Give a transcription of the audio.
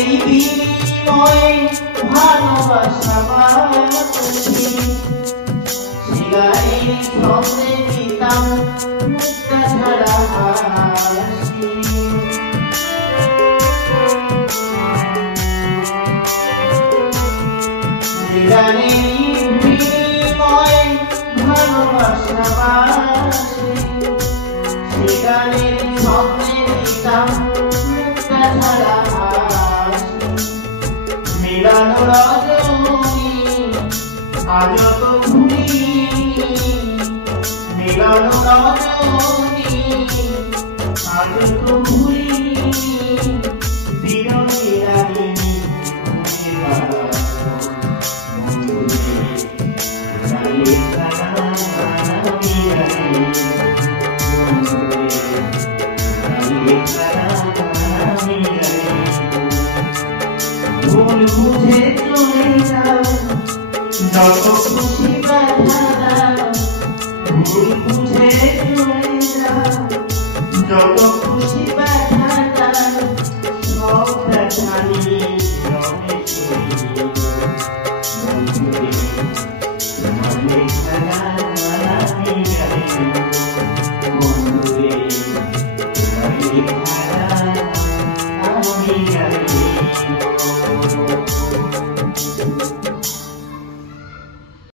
বিনিময়ে ভালোবাসা বাঁচি শিলায় ছন্দে দিতাম মুক্তা ছাড়া হাসি শিলায় বিনিময়ে ভালোবাসা বাঁচি শিলায় ছন্দে দিতাম মুক্তা ছাড়া মিলানো রজনী আজ তো ভুলিনি মিলানো রজনী আজ তো ভুলিনি বিরহে রাগিনী ভুল বুঝে চলে যাও যত খুশি